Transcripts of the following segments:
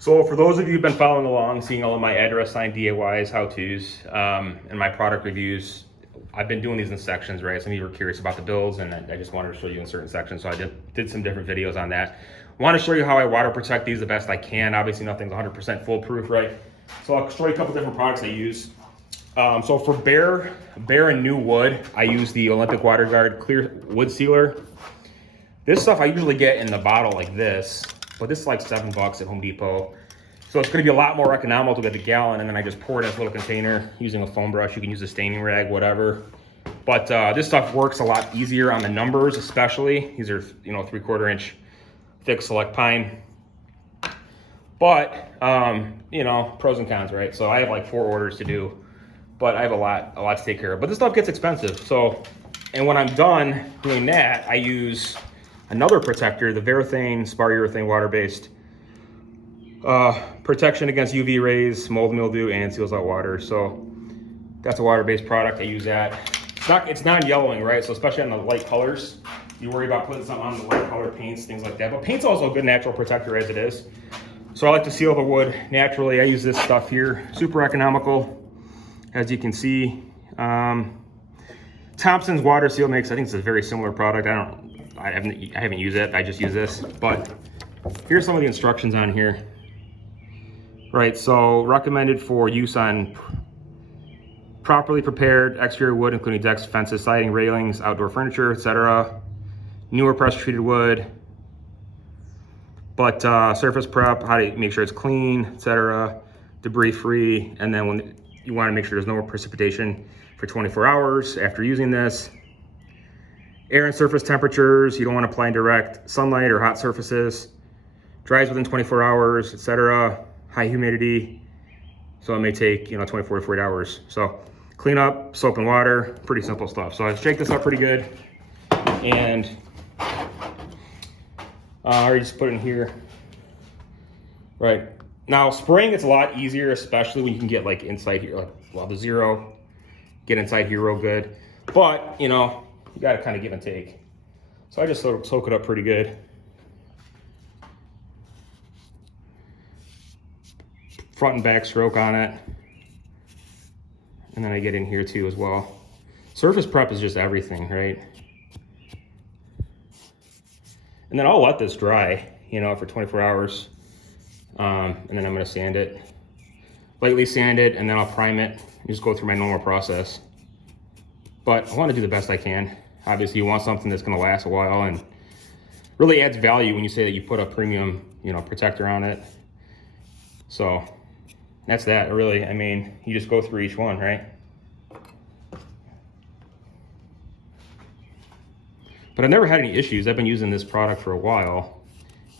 So for those of you who've been following along, seeing all of my address sign DIYs, how-tos, and my product reviews, I've been doing these in sections, right? Some of you were curious about the builds, and I just wanted to show you in certain sections, so I did some different videos on that. I want to show you how I water protect these the best I can. Obviously, nothing's 100% foolproof, right? So I'll show you a couple different products I use. So for bare and new wood, I use the Olympic Waterguard clear wood sealer. This stuff I usually get in the bottle like this, but this is like $7 at Home Depot. So it's gonna be a lot more economical to get the gallon, and then I just pour it in this little container using a foam brush. You can use a staining rag, whatever. But this stuff works a lot easier on the numbers, especially. These are, 3/4 inch thick select pine. But, pros and cons, right? So I have like 4 orders to do, but I have a lot to take care of. But this stuff gets expensive. So, and when I'm done doing that, I use another protector, the Varathane Spar Urethane water-based protection against UV rays, mold, mildew, and seals out water. So that's a water-based product. I use that. It's non-yellowing, right? So especially on the light colors, you worry about putting something on the light color paints, things like that. But paint's also a good natural protector as it is. So I like to seal the wood naturally. I use this stuff here, super economical, as you can see. Thompson's Water Seal makes, I think it's a very similar product. I haven't used it. I just use this. But here's some of the instructions on here. Right, so recommended for use on properly prepared exterior wood, including decks, fences, siding, railings, outdoor furniture, etc. Newer pressure treated wood. But surface prep, how to make sure it's clean, etc. Debris free, and then when you want to make sure there's no precipitation for 24 hours after using this. Air and surface temperatures, you don't want to apply in direct sunlight or hot surfaces. Dries within 24 hours, etc. High humidity, so it may take 24 to 48 hours. So clean up, soap and water, pretty simple stuff. So I shake this up pretty good, and I already just put it in here. Right now, spraying it's a lot easier, especially when you can get like inside here, the zero, get inside here real good. But you got to kind of give and take. So I just soak it up pretty good. Front and back stroke on it. And then I get in here too as well. Surface prep is just everything, right? And then I'll let this dry, for 24 hours. And then I'm gonna sand it. Lightly sand it, and then I'll prime it. Just go through my normal process. But I wanna do the best I can. Obviously you want something that's gonna last a while and really adds value when you say that you put a premium, protector on it. So that's that, really. I mean, you just go through each one, right? But I've never had any issues. I've been using this product for a while.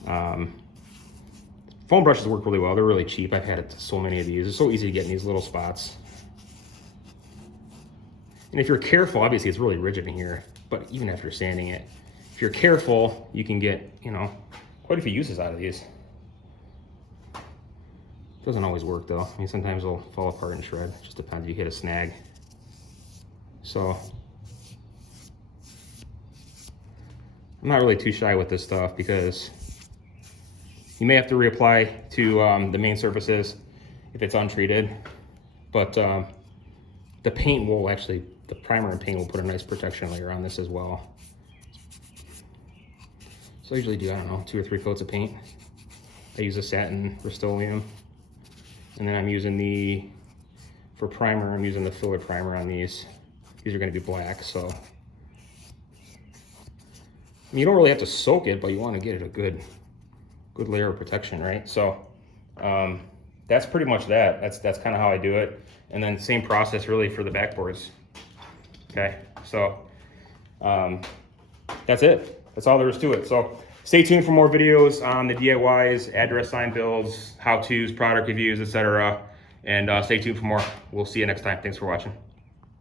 Foam brushes work really well. They're really cheap. I've had so many of these. It's so easy to get in these little spots. And if you're careful, obviously it's really rigid in here, but even after sanding it, if you're careful, you can get, quite a few uses out of these. Doesn't always work though. I mean, sometimes it'll fall apart and shred. It just depends if you hit a snag. So I'm not really too shy with this stuff because you may have to reapply to the main surfaces if it's untreated. But the paint will actually, the primer and paint will put a nice protection layer on this as well. So I usually do, 2 or 3 coats of paint. I use a satin Rust-Oleum. And then I'm using for primer, I'm using the filler primer on these. These are gonna be black, so. I mean, you don't really have to soak it, but you wanna get it a good layer of protection, right? So that's pretty much that. That's kind of how I do it. And then same process really for the backboards. Okay, so that's it. That's all there is to it. So stay tuned for more videos on the DIYs, address sign builds, how-tos, product reviews, etc. And stay tuned for more. We'll see you next time. Thanks for watching.